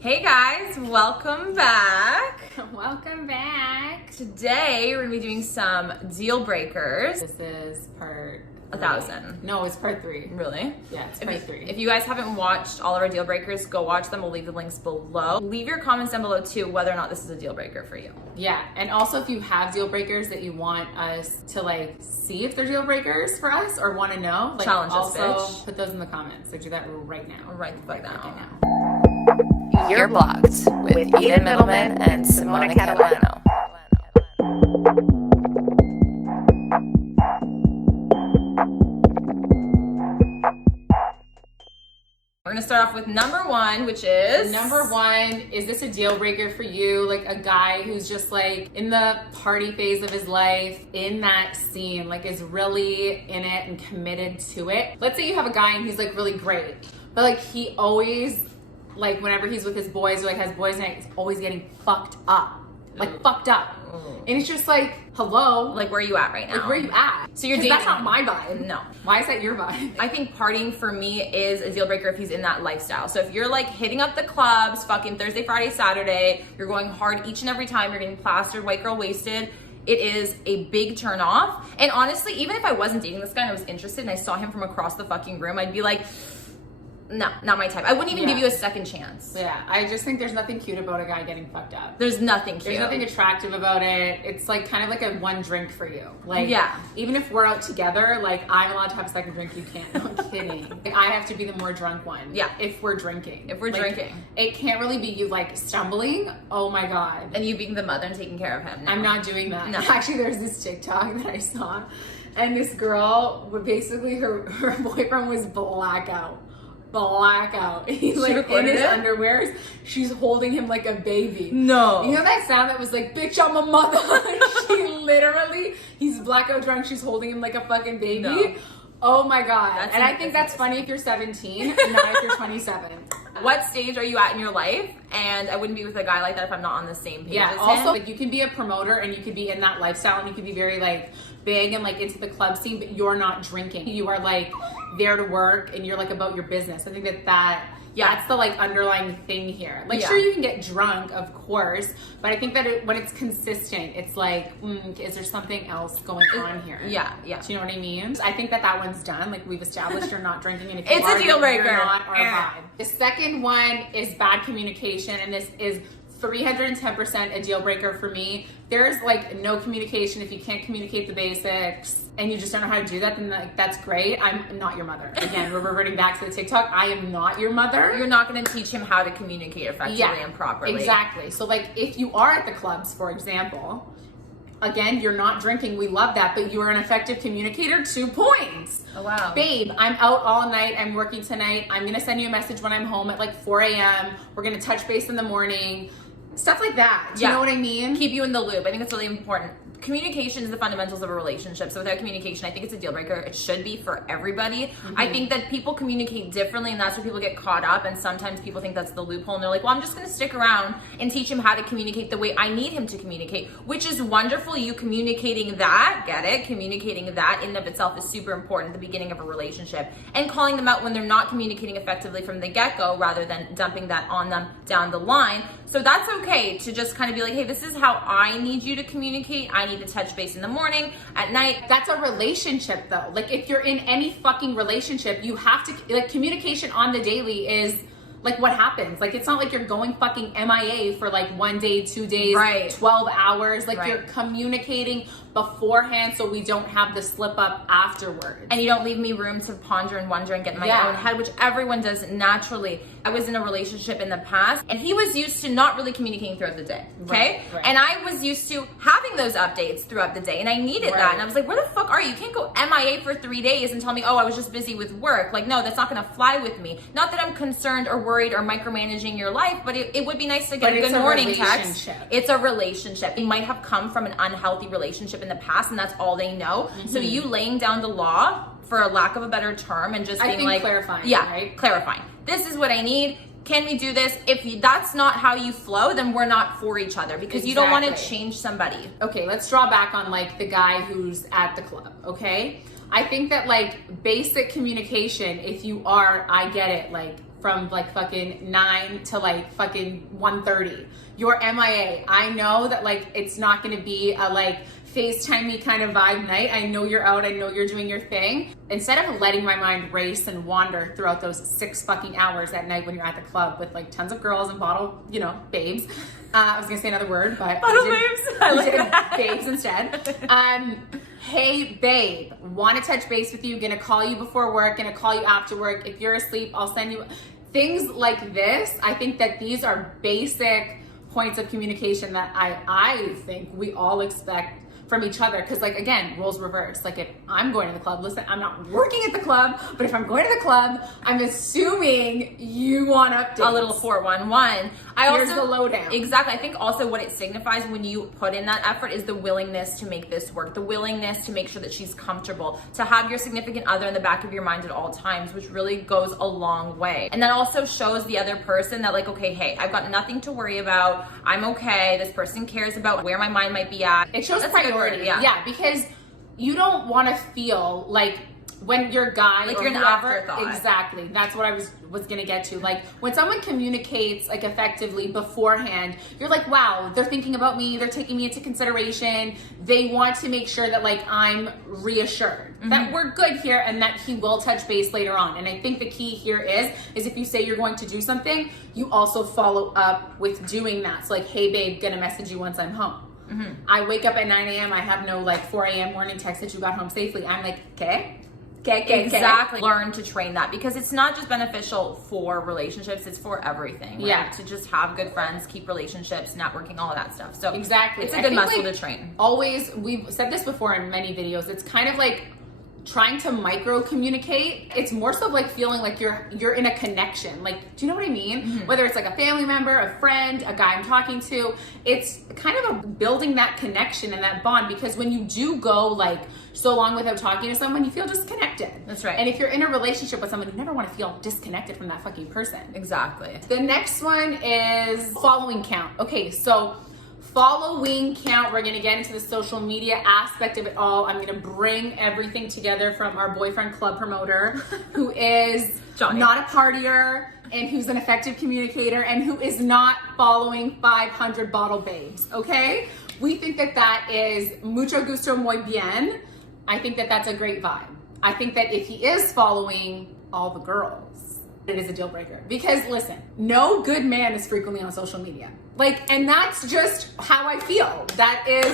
Hey guys, welcome back. Welcome back. Today we're gonna be doing some deal breakers. This is part 1,000. No, it's part 3. Really? Yeah, it's part 3. If you guys haven't watched all of our deal breakers, go watch them. We'll leave the links below. Leave your comments down below too, whether or not this is a deal breaker for you. Yeah, and also if you have deal breakers that you want us to see if they're deal breakers for us or want to know, challenge us, also bitch. put those in the comments. So do that right now. Right the fuck now. You're Blocked with Eden Middleman and Simona Catalano. We're gonna start off with number 1, which is... Number 1, is this a deal breaker for you? Like a guy who's just in the party phase of his life, in that scene, is really in it and committed to it. Let's say you have a guy and he's really great, but he always, whenever he's with his boys or has boys night, he's always getting fucked up. Fucked up. And it's just hello? where are you at right now? Where are you at? So you're dating... That's not my vibe. No. Why is that your vibe? I think partying for me is a deal breaker if he's in that lifestyle. So if you're hitting up the clubs, fucking Thursday, Friday, Saturday, you're going hard each and every time, you're getting plastered, white girl wasted, it is a big turn off. And honestly, even if I wasn't dating this guy and I was interested and I saw him from across the fucking room, I'd be like, no, not my type. I wouldn't even give you a second chance. Yeah, I just think there's nothing cute about a guy getting fucked up. There's nothing cute. There's nothing attractive about it. It's kind of a one drink for you. Yeah. Even if we're out together, I'm allowed to have a second drink, you can't. No, I'm kidding. I have to be the more drunk one. Yeah. If we're drinking. If we're drinking. It can't really be you stumbling. Oh my God. And you being the mother and taking care of him. No. I'm not doing that. No. Actually, there's this TikTok that I saw. And this girl, basically her boyfriend was blackout. He's in his underwears. She's holding him like a baby. No. You know that sound that was bitch, I'm a mother? She literally, he's blackout drunk. She's holding him like a fucking baby. No. Oh my God. I think that's funny if you're 17, not if you're 27. What stage are you at in your life? And I wouldn't be with a guy like that if I'm not on the same page as him. Also, you can be a promoter and you could be in that lifestyle and you could be very big and into the club scene, but you're not drinking. You are there to work and you're about your business. I think that's the underlying thing here. Sure, you can get drunk, of course, but I think that when it's consistent, it's is there something else going on here? Yeah. Do you know what I mean? I think that one's done. We've established you're not drinking, and if you it's are, a deal breaker. You're not our vibe. The second one is bad communication, and this is 310% a deal breaker for me. There's no communication. If you can't communicate the basics and you just don't know how to do that, then that's great. I'm not your mother. Again, we're reverting back to the TikTok. I am not your mother. You're not going to teach him how to communicate effectively and properly. Exactly. So if you are at the clubs, for example, again, you're not drinking. We love that, but you are an effective communicator. 2 points. Oh, wow. Babe, I'm out all night. I'm working tonight. I'm going to send you a message when I'm home at 4 a.m. We're going to touch base in the morning. Stuff like that. Do you know what I mean? Keep you in the loop. I think that's really important. Communication is the fundamentals of a relationship. So without communication, I think it's a deal breaker. It should be for everybody. Mm-hmm. I think that people communicate differently, and that's where people get caught up. And sometimes people think that's the loophole, and they're like, well, I'm just going to stick around and teach him how to communicate the way I need him to communicate, which is wonderful. You communicating that, get it? Communicating that in and of itself is super important at the beginning of a relationship, and calling them out when they're not communicating effectively from the get-go rather than dumping that on them down the line. So that's okay to just kind of be like, hey, this is how I need you to communicate. I need to touch base in the morning, at night. That's a relationship though. If you're in any fucking relationship, you have to, communication on the daily is what happens. It's not like you're going fucking MIA for 1 day, 2 days, right. 12 hours. Right. You're communicating beforehand so we don't have the slip up afterwards. And you don't leave me room to ponder and wonder and get in my own head, which everyone does naturally. I was in a relationship in the past and he was used to not really communicating throughout the day. Okay. Right. And I was used to having those updates throughout the day and I needed that. And I was like, where the fuck are you? You can't go MIA for 3 days and tell me, oh, I was just busy with work. No, that's not going to fly with me. Not that I'm concerned or worried or micromanaging your life, but it would be nice to get a good morning text. It's a relationship. It might have come from an unhealthy relationship in the past and that's all they know. Mm-hmm. So you laying down the law, for a lack of a better term, and just being clarifying. Yeah, right? Clarifying. This is what I need. Can we do this? If that's not how you flow, then we're not for each other because you don't want to change somebody. Okay, let's draw back on the guy who's at the club, okay? I think that basic communication, if you are, I get it, from like fucking 9 to like fucking 1:30. You're MIA. I know that like it's not gonna be a like FaceTime me kind of vibe night. I know you're out. I know you're doing your thing. Instead of letting my mind race and wander throughout those 6 fucking hours at night when you're at the club with like tons of girls and bottle, you know, babes. I was gonna say another word, but bottle babes. I like that. Babes instead. Hey babe, want to touch base with you. Gonna call you before work. Gonna call you after work. If you're asleep, I'll send you things like this. I think that these are basic points of communication that I think we all expect from each other, because like again, roles reverse. Like if I'm going to the club, listen, I'm not working at the club, but if I'm going to the club, I'm assuming you want updates. A little 411. Here's the lowdown. Exactly. I think also what it signifies when you put in that effort is the willingness to make this work, the willingness to make sure that she's comfortable, to have your significant other in the back of your mind at all times, which really goes a long way. And that also shows the other person that like, okay, hey, I've got nothing to worry about. I'm okay. This person cares about where my mind might be at. It shows That's priority. Yeah, because you don't want to feel like when your guy like or you're an whoever, afterthought. Exactly. That's what I was gonna get to. Like when someone communicates like effectively beforehand, you're like, wow, they're thinking about me, they're taking me into consideration. They want to make sure that like I'm reassured that we're good here and that he will touch base later on. And I think the key here is if you say you're going to do something, you also follow up with doing that. So like, hey babe, gonna message you once I'm home. I wake up at 9 a.m. I have no like 4 a.m. morning text that you got home safely. I'm like, okay. Exactly. Learn to train that, because it's not just beneficial for relationships, it's for everything. Right? Yeah. To just have good friends, keep relationships, networking, all of that stuff. So exactly. It's a good muscle to train. Always, we've said this before in many videos, it's kind of like trying to micro communicate. It's more so like feeling like you're in a connection. Like, do you know what I mean? Whether it's like a family member, a friend, a guy I'm talking to, it's kind of building that connection and that bond, because when you do go like so long without talking to someone, you feel disconnected. That's right. And if you're in a relationship with someone, you never want to feel disconnected from that fucking person. Exactly. The next one is following count. Okay, so following count, we're gonna get into the social media aspect of it all. I'm gonna bring everything together from our boyfriend club promoter, who is Johnny. not a partier and who's an effective communicator and who is not following 500 bottle babes, okay? We think that that is mucho gusto muy bien. I think that that's a great vibe. I think that if he is following all the girls, it is a deal breaker. Because listen, no good man is frequently on social media. Like, and that's just how I feel. That is,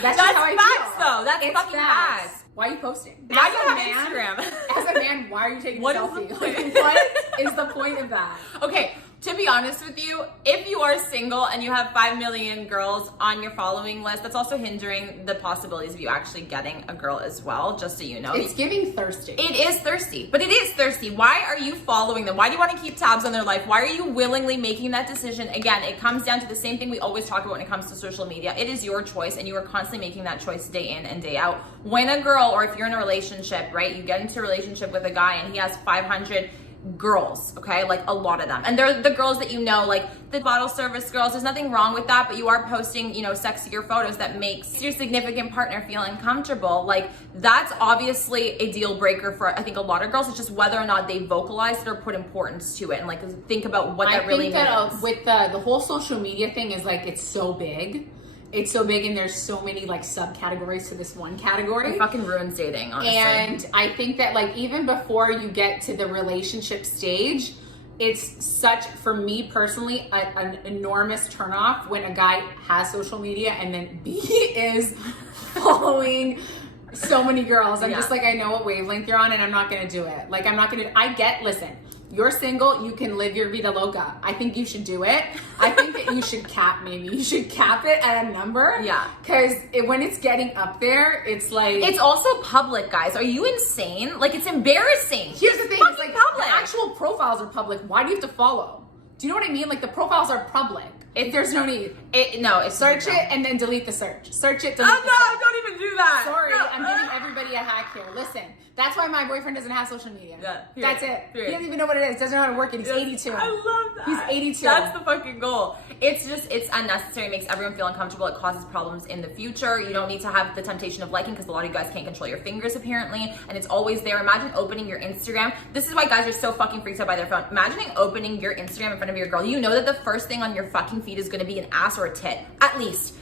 that's just how I facts, feel. though. That's It's fucking facts. Why are you posting? Now As you a have man- Instagram. As a man, why are you taking a What is selfie? the Like, point? what is the point of that? Okay, to be honest with you, if you are single and you have 5 million girls on your following list, that's also hindering the possibilities of you actually getting a girl as well, just so you know. It's giving thirsty. It is thirsty, but it is thirsty. Why are you following them? Why do you want to keep tabs on their life? Why are you willingly making that decision? Again, it comes down to the same thing we always talk about when it comes to social media. It is your choice, and you are constantly making that choice day in and day out. When a girl, or if you're in a relationship, right, you get into a relationship with a guy and he has 500 girls, okay, like a lot of them, and they're the girls that you know, like the bottle service girls. There's nothing wrong with that, but you are posting, you know, sexier photos that makes your significant partner feel uncomfortable. Like, that's obviously a deal breaker for, I think, a lot of girls. It's just whether or not they vocalize it or put importance to it, and like think about what that really means. I think that with the whole social media thing is like, it's so big. It's so big, and there's so many like subcategories to this one category. It fucking ruins dating, honestly. And I think that like even before you get to the relationship stage, it's such, for me personally, an enormous turnoff when a guy has social media and then B is following so many girls. I'm just like, I know what wavelength you're on, and I'm not gonna do it. Like, I'm not gonna, listen, you're single, you can live your vida loca. I think you should do it. I think that you should cap, maybe. You should cap it at a number. Yeah. Because when it's getting up there, it's like... It's also public, guys. Are you insane? Like, it's embarrassing. Here's the thing, It's it's like public. the actual profiles are public. Why do you have to follow? Do you know what I mean? Like, the profiles are public. There's no need. Search it and then delete the search. Search it, delete the search. Don't even do that. Sorry, No. I'm giving everybody a hack here. Listen, that's why my boyfriend doesn't have social media. Yeah, that's it. period. He doesn't even know what it is. Doesn't know how to work it. He's 82. I love that. He's 82. That's the fucking goal. it's unnecessary. It makes everyone feel uncomfortable. It causes problems in the future. You don't need to have the temptation of liking, because a lot of you guys can't control your fingers apparently, and it's always there. Imagine opening your Instagram. This is why guys are so fucking freaked out by their phone. Imagining opening your Instagram in front of your girl. You know that the first thing on your fucking feed is going to be an ass or a tit. At least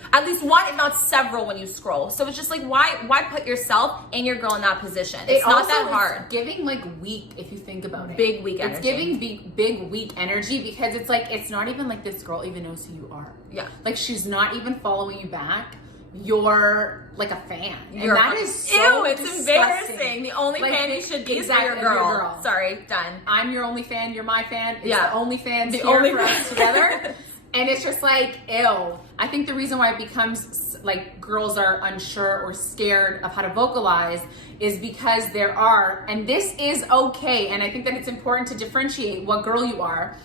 one, if not several, when you scroll. So it's just like, why put yourself and your girl in that position? It's not that hard. It's giving like weak, if you think about it. Big weak energy. It's giving big weak energy, because it's like, it's not even like this girl even knows who you are. Yeah. Like, she's not even following you back. You're like a fan. And that is so ew, it's disgusting. embarrassing. The only like, fan you should be exactly, is for your girl. Sorry, done. I'm your only fan, you're my fan. It's Yeah. the only fans The here only for us together. And it's just like, ew. I think the reason why it becomes like girls are unsure or scared of how to vocalize is because there are, and this is okay, and I think that it's important to differentiate what girl you are.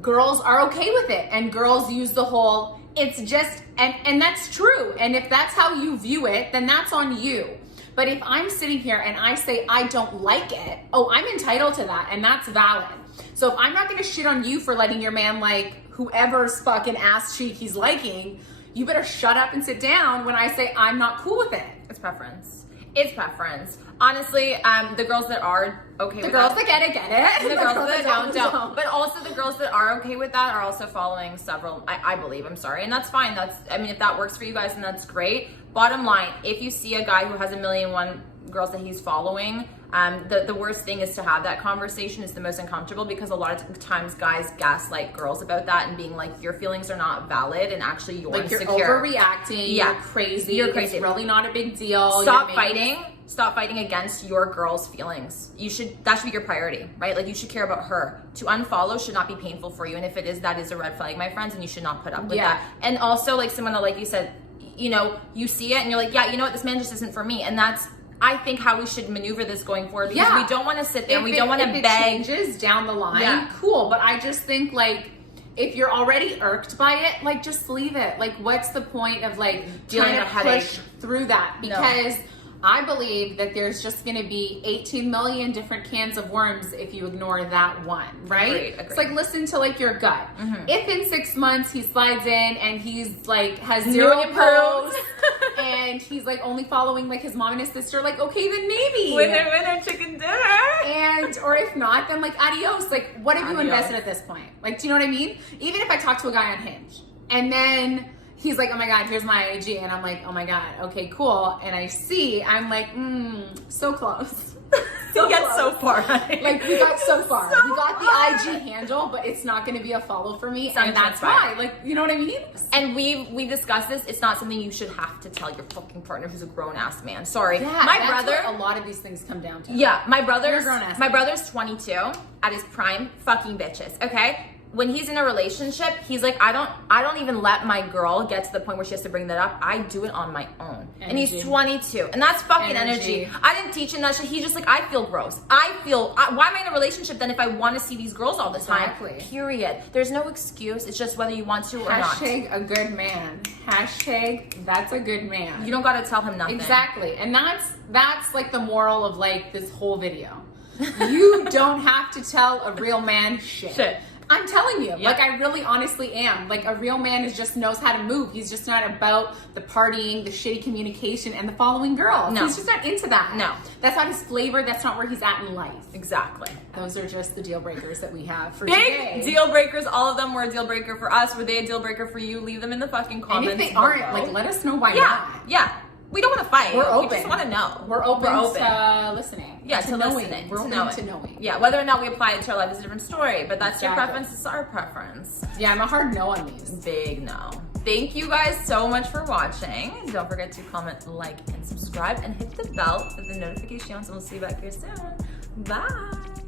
Girls are okay with it, and girls use the whole, it's just, and that's true. And if that's how you view it, then that's on you. But if I'm sitting here and I say I don't like it, oh, I'm entitled to that, and that's valid. So if I'm not gonna shit on you for letting your man like whoever's fucking ass cheek he's liking, you better shut up and sit down when I say I'm not cool with it. It's preference. It's preference. Honestly, the girls that are okay with The girls that, that get it. the girls that don't. But also the girls that are okay with that are also following several, I believe, I'm sorry. And that's fine. I mean, if that works for you guys, then that's great. Bottom line, if you see a guy who has 1,000,001 girls that he's following, the worst thing is to have that conversation. Is the most uncomfortable, because a lot of times guys gaslight girls about that and being like, your feelings are not valid, and actually you're like insecure. you're overreacting. Yeah. You're crazy. You're crazy. It's really not a big deal. Stop fighting. Stop fighting against your girl's feelings. That should be your priority, right? Like, you should care about her. To unfollow should not be painful for you. And if it is, that is a red flag, my friends, and you should not put up with that. And also, like, Simona, like you said, you know, you see it and you're like, yeah, you know what, this man just isn't for me. And that's, I think, how we should maneuver this going forward, because we don't want to sit there and we don't want to beg. If it changes down the line, cool. But I just think, like, if you're already irked by it, like, just leave it. Like, what's the point of like Dealing trying a to headache push through that? Because I believe that there's just going to be 18 million different cans of worms if you ignore that one, right? Agreed. It's like, listen to like your gut. If in 6 months he slides in and he's like has zero posts and he's like only following like his mom and his sister, like, okay, then maybe Winner, chicken dinner. And or if not, then like adios. Like, what have you invested at this point? Like, do you know what I mean? Even if I talk to a guy on Hinge and then he's like, oh my God, here's my IG. And I'm like, oh my God, okay, cool. And I see, I'm like, so close. You get so far. Right? Like, we got so far. We got the IG handle, but it's not going to be a follow for me. And that's why. Like, you know what I mean? And we discussed this. It's not something you should have to tell your fucking partner who's a grown-ass man. Sorry. Yeah, my brother, what a lot of these things come down to. Yeah, my brother's 22 at his prime, fucking bitches, okay? When he's in a relationship, he's like, I don't even let my girl get to the point where she has to bring that up. I do it on my own. Energy. And he's 22. And that's fucking energy. I didn't teach him that shit. He's just like, I feel gross. Why am I in a relationship then if I want to see these girls all the time? Period. There's no excuse. It's just whether you want to or not. Hashtag a good man. Hashtag that's a good man. You don't got to tell him nothing. Exactly. And that's like the moral of like this whole video. You don't have to tell a real man shit. I'm telling you, like, I really honestly am. Like, a real man just knows how to move. He's just not about the partying, the shitty communication, and the following girls. No. He's just not into that. No. That's not his flavor. That's not where he's at in life. Exactly. Those are just the deal breakers that we have for today. Big deal breakers. All of them were a deal breaker for us. Were they a deal breaker for you? Leave them in the fucking comments. And if they aren't, like, let us know why not. Yeah. We don't want to fight. We're open. We just want to know. We're open to listening. Yeah, to listening. We're open to knowing. Yeah, whether or not we apply it to our life is a different story, but that's your preference. It's our preference. Yeah, I'm a hard no on these. Big no. Thank you guys so much for watching. Don't forget to comment, like, and subscribe, and hit the bell for the notifications, and we'll see you back here soon. Bye.